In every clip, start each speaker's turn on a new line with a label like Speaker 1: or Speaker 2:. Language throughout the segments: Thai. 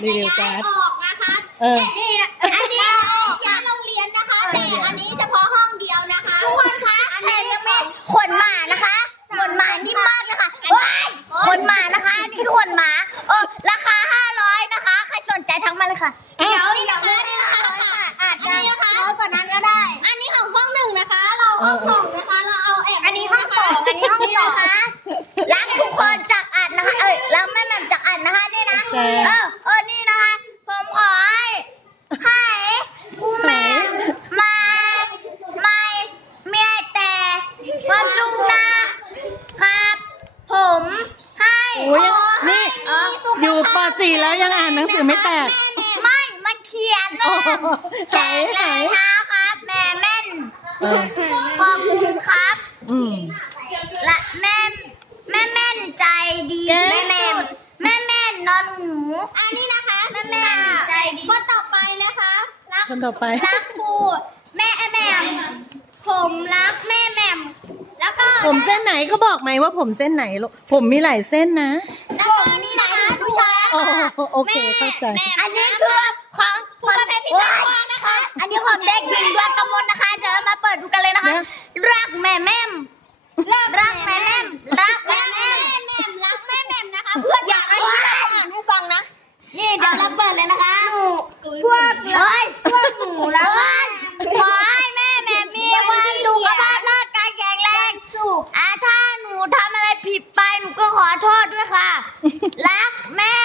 Speaker 1: รีวิวการ์ด
Speaker 2: ออกนะคะ
Speaker 1: นี่นะ
Speaker 2: อันนี้ย้ายโรงเรียนนะคะแต่อันนี้เฉพาะห้องเดียวนะคะทุกคนคะแถมยังมีขนหมานะคะขนหมานิ่มมากเลยค่ะขนหมานะคะนี่คือขนหมาราคา500นะคะใครสนใจทักมาเลยค่ะเดี๋ยวนี่นะคะอาจจะน้อยกว่านั้นก็ได้ อันนี้ของห้องหนึ่งนะคะเราห้องสองนะคะเราเอาแอบอันนี้ห้องสองอันนี้ห้องสองนะคะรักทุกคนจากอัดนะคะรักแม่แหม่มจากอัดนะคะนี่นะนี่นะคะผมขอให้ผู้แม่ไม่เมียแต่ความสุขนะครับผมให้
Speaker 1: โอ้ยนี่อยู่ป .4 แล้วยังอ่านหนังสือไม่แตก
Speaker 2: ไม่มันเขียนนะแม่นะครับแม่แม่นขอบคุณครับและแม่แม่นใจดีแม่แม่นนอนหนูอันนี้นะคะแม่แม่ใจดีคนต่อไปนะคะ
Speaker 1: คนต่อไป
Speaker 2: รักครูแม่แหม่มผมรักแม่แหม่มแล้วก็
Speaker 1: ผมเส้นไหนเขาบอกไหมว่าผมเส้นไหนลูกผมมีหลายเส้นนะ
Speaker 2: แล้วก็นี่นะคะผู้ชาย
Speaker 1: โอเคเข้าใจ
Speaker 2: อันนี้คือของแม่พี่แม่นะคะอันนี้ของเด็กหญิงดวงกมลนะคะเดี๋ยวมาเปิดดูกันเลยนะคะรักแม่แม่มรักแม่แม่มรักแม่แม่มรักแม่แม่มนะคะเพื่อนอยากอันนี้เราอ่านให้ฟังนะนี่เดี๋ยวเราเปิดเลยนะคะพวกหนูแล้วขอให้แม่แม่มีความสุขภาพร่างกายแข็งแรงถ้าหนูทำอะไรผิดไปหนูก็ขอโทษด้วยค่ะรักแม่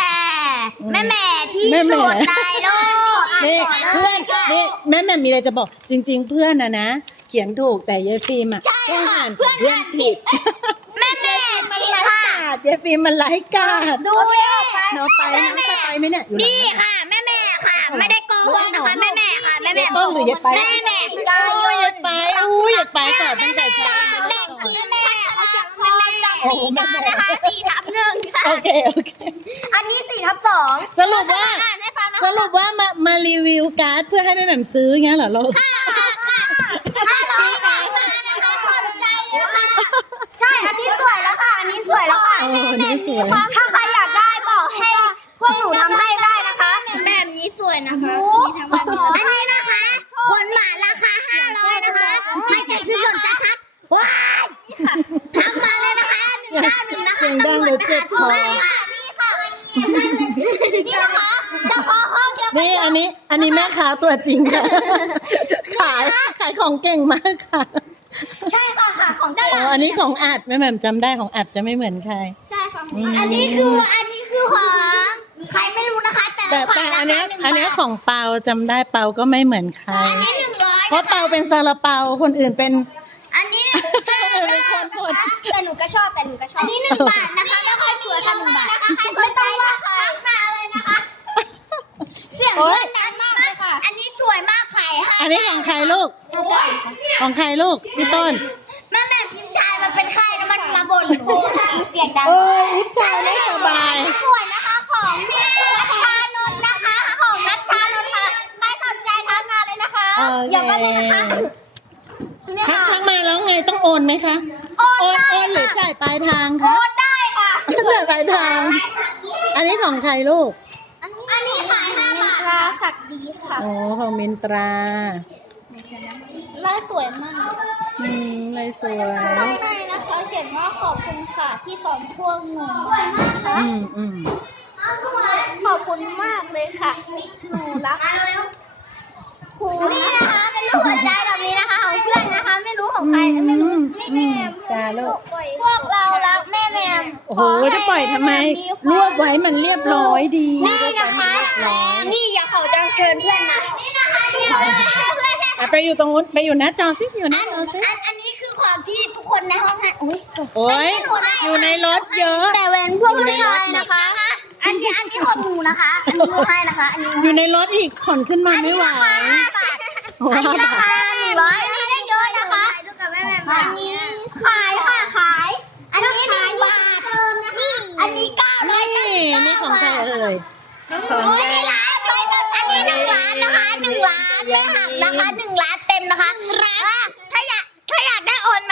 Speaker 2: ที่สุดในโลก
Speaker 1: นี่เพื่อนนี่แม่มีอะไรจะบอกจริงๆเพื่อนนะเขียนถูกแต่ยายฟิล์มก็อ่านเพื่อนผิด
Speaker 2: แม่
Speaker 1: มันไร้กาดยายฟิล์มมันไร้กาด
Speaker 2: ดู
Speaker 1: น้องไปไหมเนี่ย
Speaker 2: นี่ค่ะแม่ค่ะไม่ได้โกหกนะคะแม่ค่ะแม่
Speaker 1: ต้นหรือยายไป
Speaker 2: แม่
Speaker 1: ยายไปยายไปก่อนตั้งแต่เช้า
Speaker 2: เด็กกินแม่เขาจะแม่นะคะ4/1ค่ะ
Speaker 1: โอเค
Speaker 2: อันนี้4/2
Speaker 1: สรุปว่ามารีวิวการ์ดเพื่อให้แม่แหม่มซื้อเงี้ยเหรอเรา
Speaker 2: ใช่อันนี้สวยแล้วค่ะอันนี้สวยแล้วค่ะถ้าใครอยากได้บอกให้พวกหนูทำให้ได้นะคะแบบนี้สวยนะคะอันนี้นะคะขนหมาราคา500นะคะใครจะซื้อสนใจทักว้ายทักมาเลยนะคะ191นะคะ
Speaker 1: เสียงดังเดี๋ยวเจ็บคอ
Speaker 2: นี่นะคะเฉพาะห้องเดียว
Speaker 1: นี่อันนี้แม่ค้าตัวจริงค่ะขายของเก่งมากค่ะ
Speaker 2: ใช่ค่ะของตลาด
Speaker 1: อันนี้ของอัดแม่แหม่มจำได้ของอัดจะไม่เหมือนใคร
Speaker 2: ใช่ค่ะอันนี้คือของใครไม่รู้นะคะ
Speaker 1: แต่อันนี้ของเปาจำได้เปาก็ไม่เหมือนใคร
Speaker 2: อันนี้100
Speaker 1: เพราะเปาเป็นซาลาเปาคนอื่นเป็น
Speaker 2: อันนี้
Speaker 1: เป็นคนบด
Speaker 2: แต่หนูก็ชอบอันนี้1 บาทนะคะไม่ค่อยสวยค่ะ1 บาทนะคะใครสนใจค่ะทักมาเลยนะคะเสียงเพื่อนดังมากเลยค่ะอันนี้สวยมากขายให้
Speaker 1: อันนี้ของใครลูกพี่ต้น
Speaker 2: แม่พิมพ์ชายมันเป็นใครแล้วมันมาบ่นเสียงดัง
Speaker 1: ใช่ไม่สบาย
Speaker 2: สวยนะคะของนัชชานนท์นะคะของนัชชานนท์ค่ะใครสนใจทักมาเลยนะคะอย่ามาเลยนะคะ
Speaker 1: ทักมาแล้วไงต้องโอนไหมคะโอนหรือจ่ายปลายทางคะ
Speaker 2: โอนได้ค่ะ
Speaker 1: จ่ายปลายทางอันนี้ของใครลูก
Speaker 2: อันนี้ขาย5 บาทราศักดีค่ะ
Speaker 1: ของมินตรา
Speaker 2: ลายสวยมาก
Speaker 1: ลายสวย
Speaker 2: ข้างในนะคะเขียนว่าขอบคุณค่ะที่สอนพวกหนูนะคะขอบคุณมากเลยค่ะหนูรักครูนี่นะคะเป็นรูปหัวใจแบบนี้นะคะของเพื่อนนะคะไม่รู้ของใครไม่รู้ไม่แม่
Speaker 1: จ้าลูก
Speaker 2: พวกเรารักแม่
Speaker 1: โอ้โหจะปล่อยทำไมรวบไว้มันเรียบร้อยดี
Speaker 2: นี่นะคะนี่อย่าเขาจะเชิญเพื่อนมานี่นะคะนี่เพื่อน
Speaker 1: ไปอยู่ตรงนู้นไปอยู่หน้าจอซิอยู่หน้าจอซิ
Speaker 2: อันนี้คือของที่ทุกคนในห้องให้
Speaker 1: โอ้ยอยู่ในรถเยอะ
Speaker 2: แต่เว้นพวกผู้ชายนะคะอันนี้ของหนูนะคะอันนี้ให้นะคะอันนี้
Speaker 1: อยู่ในรถอีกขนขึ้นมาไม่ไหว
Speaker 2: อันนี้ราคา100อันนี้ได้เยอะนะคะอันนี้ขายอันนี้1 บาทนี่อันนี้900
Speaker 1: นี่ของใครเอ่ย
Speaker 2: อันนี้1 ล้านนะคะ1 ล้านไม่หักนะคะ1 ล้านเต็มนะคะ